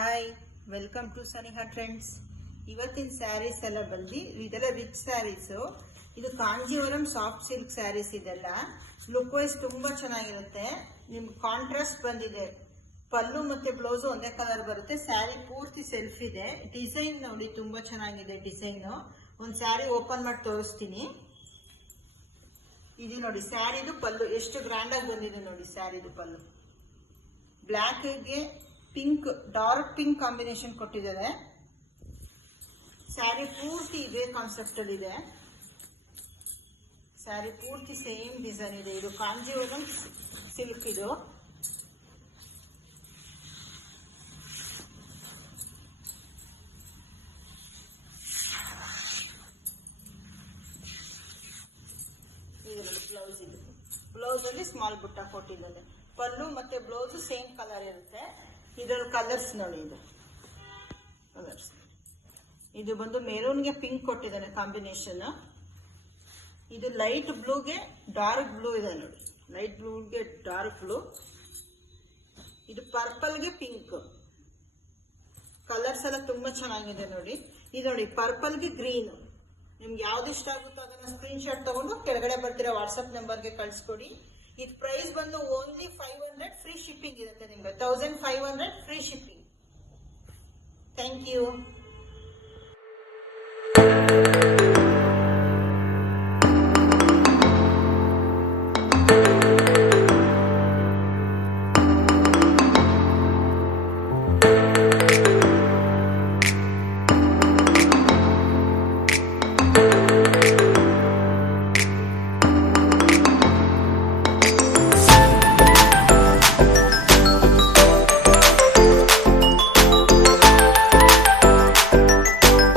Hi, welcome to Saniha trends. ಇವತ್ತಿನ ಸ್ಯಾರೀಸ್ ಎಲ್ಲ ಬಂದು ಇದೆಲ್ಲ ರಿಚ್ ಸ್ಯಾರೀಸು. ಇದು ಕಾಂಜೀವರಂ ಸಾಫ್ಟ್ ಸಿಲ್ಕ್ ಸ್ಯಾರೀಸ್. ಇದೆಲ್ಲ ಲುಕ್ ವೈಸ್ ತುಂಬಾ ಚೆನ್ನಾಗಿರುತ್ತೆ. ನಿಮ್ಗೆ ಕಾಂಟ್ರಾಸ್ಟ್ ಬಂದಿದೆ. ಪಲ್ಲು ಮತ್ತೆ ಬ್ಲೌಸ್ ಒಂದೇ ಕಲರ್ ಬರುತ್ತೆ. ಸ್ಯಾರಿ ಪೂರ್ತಿ ಸೆಲ್ಫ್ ಇದೆ. ಡಿಸೈನ್ ನೋಡಿ ತುಂಬಾ ಚೆನ್ನಾಗಿದೆ ಡಿಸೈನ್. ಒಂದು ಸ್ಯಾರಿ ಓಪನ್ ಮಾಡಿ ತೋರಿಸ್ತೀನಿ. ಇದು ನೋಡಿ ಸ್ಯಾರಿದು ಪಲ್ಲು ಎಷ್ಟು ಗ್ರ್ಯಾಂಡ್ ಆಗಿ ಬಂದಿದೆ ನೋಡಿ. ಸ್ಯಾರಿದು ಪಲ್ಲು ಬ್ಲ್ಯಾಕ್ಗೆ ಪಿಂಕ್, ಡಾರ್ಕ್ ಪಿಂಕ್ ಕಾಂಬಿನೇಷನ್ ಕೊಟ್ಟಿದ್ದಾರೆ. ಸ್ಯಾರಿ ಪೂರ್ತಿ ಇದೇ ಕಾನ್ಸೆಪ್ಟ್ ಅಲ್ಲಿ ಇದೆ. ಸ್ಯಾರಿ ಪೂರ್ತಿ ಸೇಮ್ ಡಿಸೈನ್ ಇದೆ. ಇದು ಕಾಂಜೀವರಂ ಸಿಲ್ಕ್. ಇದು ಬ್ಲೌಸ್. ಇದು ಬ್ಲೌಸ್ ಅಲ್ಲಿ ಸ್ಮಾಲ್ ಬುಟ್ಟ ಕೊಟ್ಟಿದ್ದಾರೆ. ಪಲ್ಲು ಮತ್ತೆ ಬ್ಲೌಸ್ ಸೇಮ್ ಕಲರ್ ಇರುತ್ತೆ. ಇದರ ಕಲರ್ಸ್ ನೋಡಿ. ಇದು ಕಲರ್ಸ್ ಇದು ಬಂದು ಮೆರೂನ್ಗೆ ಪಿಂಕ್ ಕೊಟ್ಟಿದ್ದಾನೆ ಕಾಂಬಿನೇಷನ್. ಇದು ಲೈಟ್ ಬ್ಲೂಗೆ ಡಾರ್ಕ್ ಬ್ಲೂ ಇದೆ ನೋಡಿ. ಲೈಟ್ ಬ್ಲೂಗೆ ಡಾರ್ಕ್ ಬ್ಲೂ. ಇದು ಪರ್ಪಲ್ಗೆ ಪಿಂಕ್. ಕಲರ್ಸ್ ಎಲ್ಲ ತುಂಬಾ ಚೆನ್ನಾಗಿದೆ ನೋಡಿ. ಇದು ನೋಡಿ ಪರ್ಪಲ್ಗೆ ಗ್ರೀನ್. ನಿಮ್ಗೆ ಯಾವ್ದು ಇಷ್ಟ ಆಗುತ್ತೋ ಅದನ್ನ ಸ್ಕ್ರೀನ್ ಶಾಟ್ ತಗೊಂಡು ಕೆಳಗಡೆ ಬರ್ತೀರಾ ವಾಟ್ಸ್ಆಪ್ ನಂಬರ್ಗೆ ಕಳಿಸ್ಕೊಡಿ. ಇದು ಪ್ರೈಸ್ ಬಂದು ಓನ್ಲಿ 500, ಫ್ರೀ ಶಿಪ್ಪಿಂಗ್ ಇರುತ್ತೆ. ನಿಮ್ಗೆ 1500 ಫ್ರೀ ಶಿಪ್ಪಿಂಗ್. Thank you.